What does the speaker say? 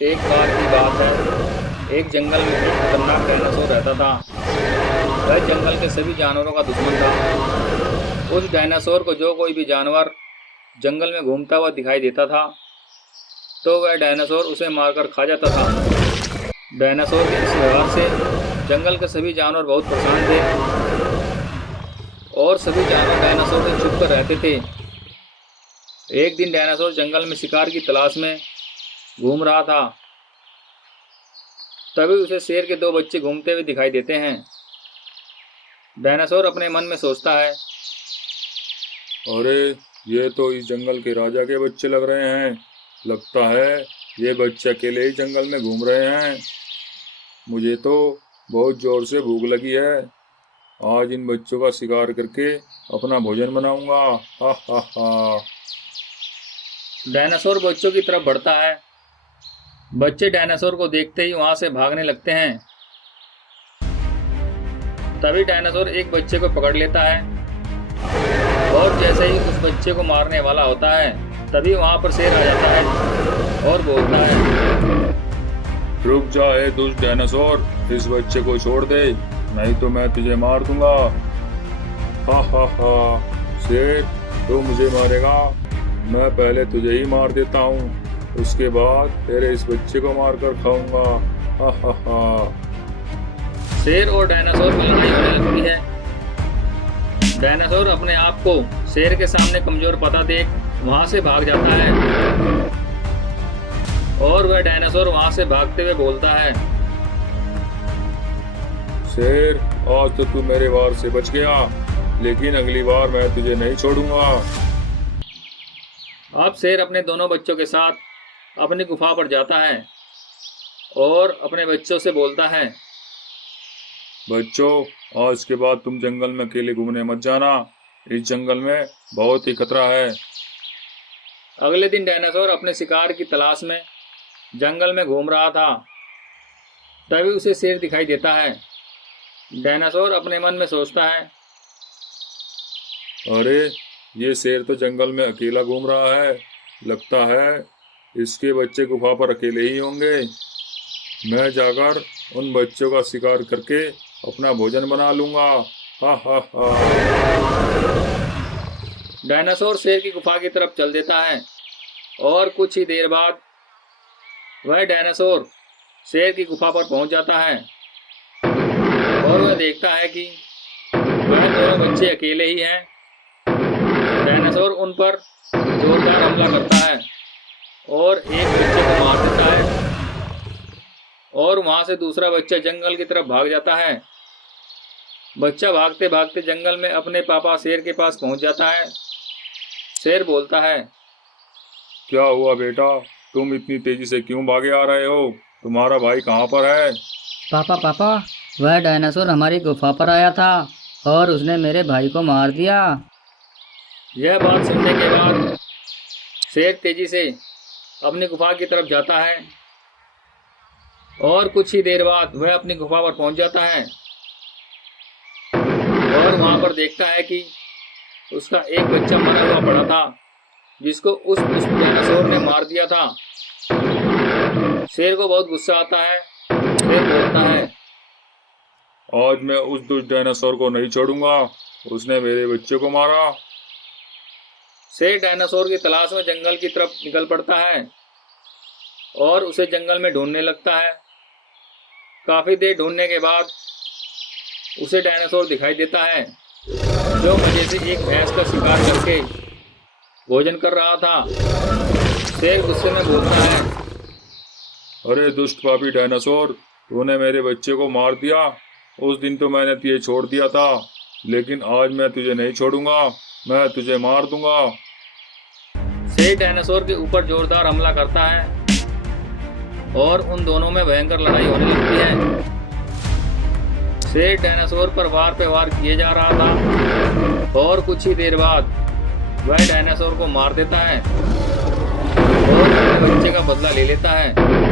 एक बार की बात है। एक जंगल में एक खतरनाक डायनासोर रहता था। वह जंगल के सभी जानवरों का दुश्मन था। उस डायनासोर को जो कोई भी जानवर जंगल में घूमता हुआ दिखाई देता था तो वह डायनासोर उसे मारकर खा जाता था। डायनासोर के इस व्यवहार से जंगल के सभी जानवर बहुत परेशान थे और सभी जानवर डायनासोर से छुप कर रहते थे। एक दिन डायनासोर जंगल में शिकार की तलाश में घूम रहा था। तभी उसे शेर के दो बच्चे घूमते हुए दिखाई देते हैं। डायनासोर अपने मन में सोचता है, अरे, ये तो इस जंगल के राजा के बच्चे लग रहे हैं। लगता है ये बच्चे अकेले ही जंगल में घूम रहे हैं। मुझे तो बहुत जोर से भूख लगी है। आज इन बच्चों का शिकार करके अपना भोजन बनाऊंगा। हा हा हा। डायनासोर बच्चों की तरफ बढ़ता है। बच्चे डायनासोर को देखते ही वहां से भागने लगते हैं। तभी डायनासोर एक बच्चे को पकड़ लेता है और जैसे ही उस बच्चे को मारने वाला होता है तभी वहां पर शेर आ जाता है और बोलता है, रुक जा ए दुष्ट डायनासोर, इस बच्चे को छोड़ दे, नहीं तो मैं तुझे मार दूंगा। हा हा हा। शेर, तू मुझे मारेगा? मैं पहले तुझे ही मार देता हूँ, उसके बाद तेरे इस बच्चे को मारकर खाऊंगा। हा हा हा। शेर और डायनासोर में लड़ाई होने लगती है। डायनासोर अपने आप को शेर के सामने कमजोर पाता देख वहां से भाग जाता है और वह डायनासोर वहां से भागते हुए बोलता है, शेर, आज तो तू मेरे वार से बच गया, लेकिन अगली बार मैं तुझे नहीं छोड़ूंगा। अब शेर अपने दोनों बच्चों के साथ अपनी गुफा पर जाता है और अपने बच्चों से बोलता है, बच्चों, आज के बाद तुम जंगल में अकेले घूमने मत जाना। इस जंगल में बहुत ही खतरा है। अगले दिन डायनासोर अपने शिकार की तलाश में जंगल में घूम रहा था। तभी उसे शेर दिखाई देता है। डायनासोर अपने मन में सोचता है, अरे, ये शेर तो जंगल में अकेला घूम रहा है। लगता है इसके बच्चे गुफा पर अकेले ही होंगे। मैं जाकर उन बच्चों का शिकार करके अपना भोजन बना लूंगा। हा हा हा। डायनासोर शेर की गुफा की तरफ चल देता है और कुछ ही देर बाद वह डायनासोर शेर की गुफा पर पहुंच जाता है और वह देखता है कि वह दोनों बच्चे अकेले ही हैं। डायनासोर उन पर जोरदार हमला करता है और एक बच्चे को मार देता है और वहां से दूसरा बच्चा जंगल की तरफ भाग जाता है। बच्चा भागते भागते जंगल में अपने पापा शेर के पास पहुंच जाता है। शेर बोलता है, क्या हुआ बेटा, तुम इतनी तेजी से क्यों भागे आ रहे हो? तुम्हारा भाई कहाँ पर है? पापा पापा, वह डायनासोर हमारी गुफा पर आया था और उसने मेरे भाई को मार दिया। यह बात सुनने के बाद शेर तेजी से अपनी गुफा की तरफ जाता है और कुछ ही देर बाद वह अपनी गुफा पर पहुंच जाता है और वहां पर देखता है कि उसका एक बच्चा मरा हुआ पड़ा था जिसको उस डायनासोर ने मार दिया था। शेर को बहुत गुस्सा आता है। शेर बोलता है, आज मैं उस दुष्ट डायनासोर को नहीं छोड़ूंगा, उसने मेरे बच्चे को मारा। शेर डायनासोर की तलाश में जंगल की तरफ निकल पड़ता है और उसे जंगल में ढूंढने लगता है। काफी देर ढूंढने के बाद उसे डायनासोर दिखाई देता है जो मजे से एक भैंस का शिकार करके भोजन कर रहा था। शेर गुस्से में बोलता है, अरे दुष्ट पापी डायनासोर, तूने मेरे बच्चे को मार दिया। उस दिन तो मैंने तुझे छोड़ दिया था, लेकिन आज मैं तुझे नहीं छोड़ूंगा, मैं तुझे मार दूंगा। शेर डायनासोर के ऊपर जोरदार हमला करता है और उन दोनों में भयंकर लड़ाई होने लगती है। शेर डायनासोर पर वार पे वार किए जा रहा था और कुछ ही देर बाद वह डायनासोर को मार देता है और अपने बच्चे का बदला ले लेता है।